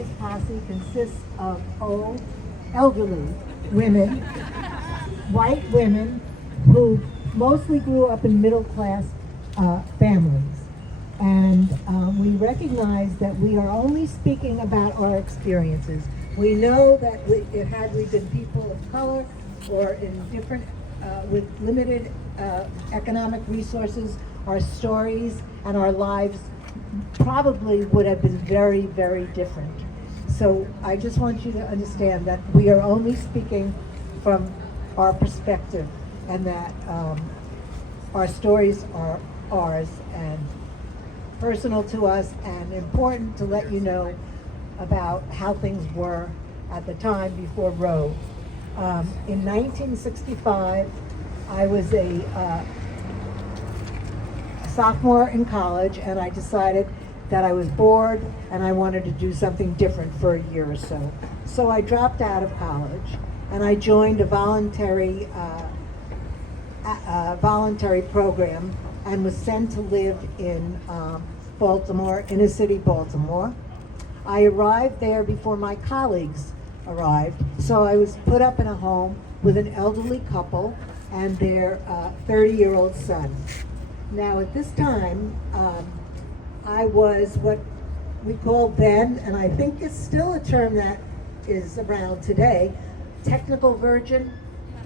This posse consists of old, elderly women, white women who mostly grew up in middle-class families. And we recognize that we are only speaking about our experiences. We know that had we been people of color or in different, with limited economic resources, our stories and our lives probably would have been very, very different. So I just want you to understand that we are only speaking from our perspective, and that our stories are ours and personal to us and important to let you know about how things were at the time before Roe. In 1965, I was a sophomore in college, and I decided that I was bored and I wanted to do something different for a year or so. So I dropped out of college and I joined a voluntary program and was sent to live in Baltimore, inner city Baltimore. I arrived there before my colleagues arrived, so I was put up in a home with an elderly couple and their 30-year-old son. Now at this time, I was what we called then, and I think it's still a term that is around today, technical virgin.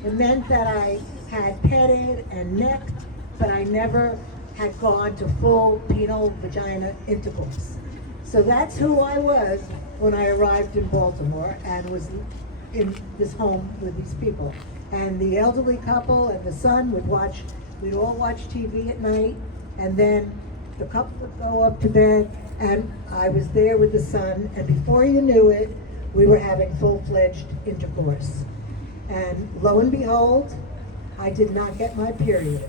It meant that I had petted and necked, but I never had gone to full penile vagina intercourse. So that's who I was when I arrived in Baltimore and was in this home with these people. And the elderly couple and the son we'd all watch TV at night, and then the couple would go up to bed, and I was there with the son, and before you knew it, we were having full-fledged intercourse. And lo and behold, I did not get my period.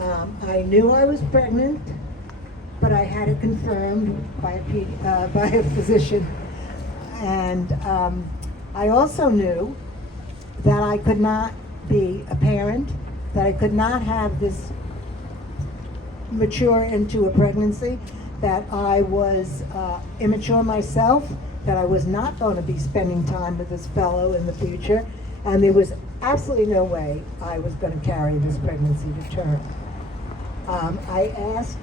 I knew I was pregnant, but I had it confirmed by a physician. And I also knew that I could not be a parent, that I could not have this mature into a pregnancy, that I was immature myself, that I was not going to be spending time with this fellow in the future, and there was absolutely no way I was going to carry this pregnancy to term. I asked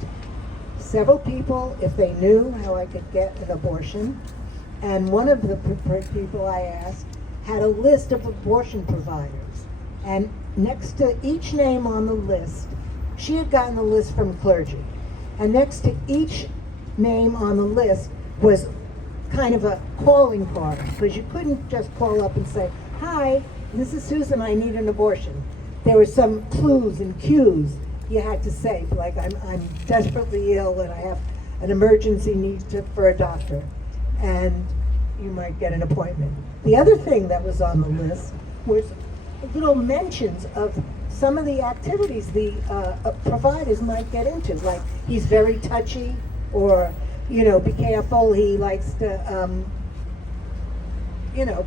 several people if they knew how I could get an abortion, and one of the people I asked had a list of abortion providers, and next to each name on the list, she had gotten the list from clergy, and next to each name on the list was kind of a calling card, because you couldn't just call up and say, "Hi, this is Susan, I need an abortion." There were some clues and cues you had to say, like I'm desperately ill and I have an emergency need for a doctor, and you might get an appointment. The other thing that was on the list was little mentions of some of the activities the providers might get into, like he's very touchy, or be careful, he likes to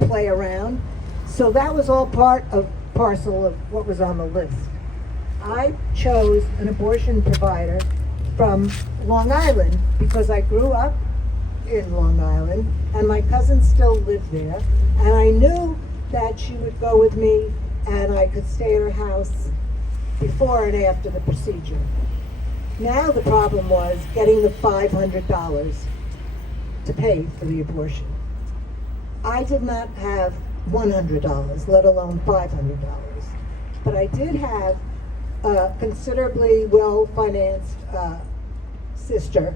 play around. So that was all parcel of what was on the list. I chose an abortion provider from Long Island because I grew up in Long Island and my cousin still lived there, and I knew that she would go with me and I could stay at her house before and after the procedure. Now the problem was getting the $500 to pay for the abortion. I did not have $100, let alone $500. But I did have a considerably well-financed sister,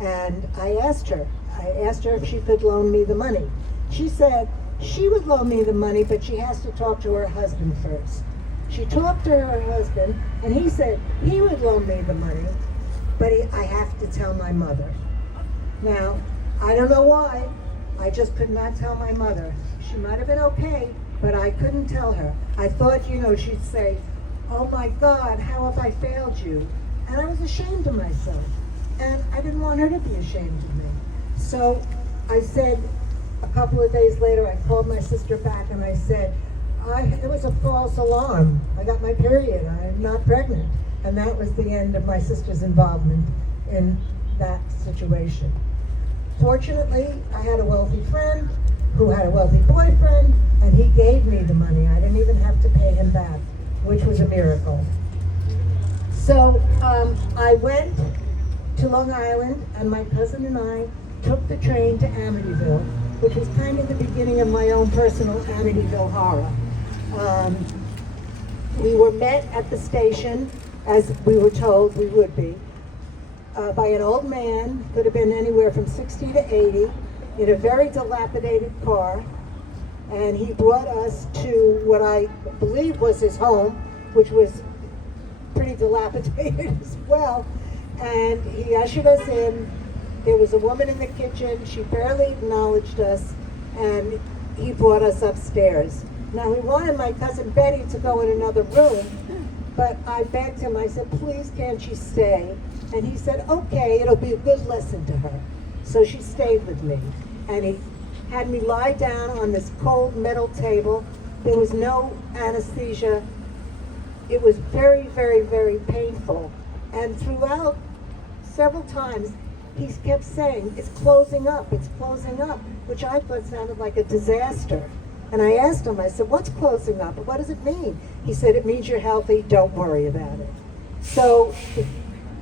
and I asked her if she could loan me the money. She said she would loan me the money, but she has to talk to her husband first. She talked to her husband, and he said he would loan me the money, but I have to tell my mother. Now, I don't know why, I just could not tell my mother. She might have been okay, but I couldn't tell her. I thought, she'd say, "Oh my God, how have I failed you?" And I was ashamed of myself, and I didn't want her to be ashamed of me. So I said, a couple of days later, I called my sister back and I said, it was a false alarm. I got my period, I'm not pregnant. And that was the end of my sister's involvement in that situation. Fortunately, I had a wealthy friend who had a wealthy boyfriend, and he gave me the money. I didn't even have to pay him back, which was a miracle. So I went to Long Island, and my cousin and I took the train to Amityville, which was kind of the beginning of my own personal Amityville horror. We were met at the station, as we were told we would be, by an old man, could have been anywhere from 60 to 80, in a very dilapidated car, and he brought us to what I believe was his home, which was pretty dilapidated as well, and he ushered us in. There was a woman in the kitchen, she barely acknowledged us, and he brought us upstairs. Now, he wanted my cousin Betty to go in another room, but I begged him, I said, please can't she stay? And he said, okay, it'll be a good lesson to her. So she stayed with me, and he had me lie down on this cold metal table. There was no anesthesia. It was very, very, very painful. And throughout, several times, he kept saying, it's closing up, which I thought sounded like a disaster. And I asked him, I said, what's closing up? What does it mean? He said, it means you're healthy, don't worry about it. So the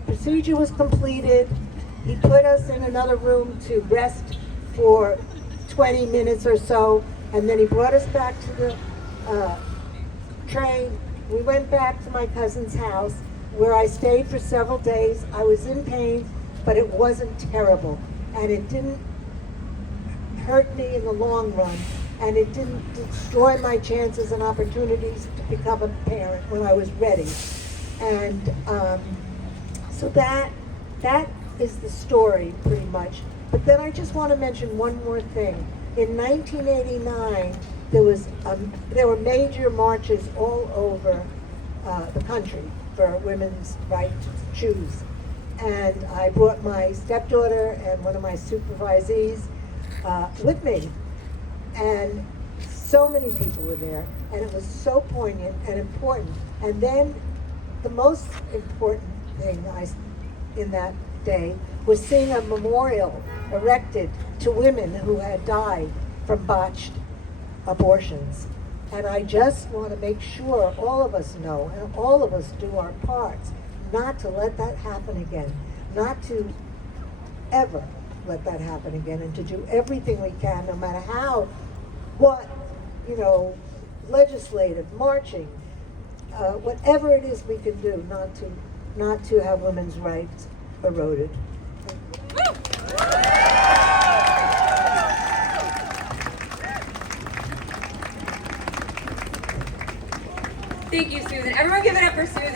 procedure was completed. He put us in another room to rest for 20 minutes or so, and then he brought us back to the train. We went back to my cousin's house, where I stayed for several days. I was in pain, but it wasn't terrible, and it didn't hurt me in the long run, and it didn't destroy my chances and opportunities to become a parent when I was ready. And so that is the story, pretty much. But then I just want to mention one more thing. In 1989, there were major marches all over the country for women's right to choose. And I brought my stepdaughter and one of my supervisees with me. And so many people were there, and it was so poignant and important. And then the most important thing in that day was seeing a memorial erected to women who had died from botched abortions. And I just want to make sure all of us know, and all of us do our parts, not to let that happen again, not to ever let that happen again, and to do everything we can, no matter what, legislative, marching, whatever it is we can do, not to have women's rights eroded. Thank you, Susan. Everyone give it up for Susan.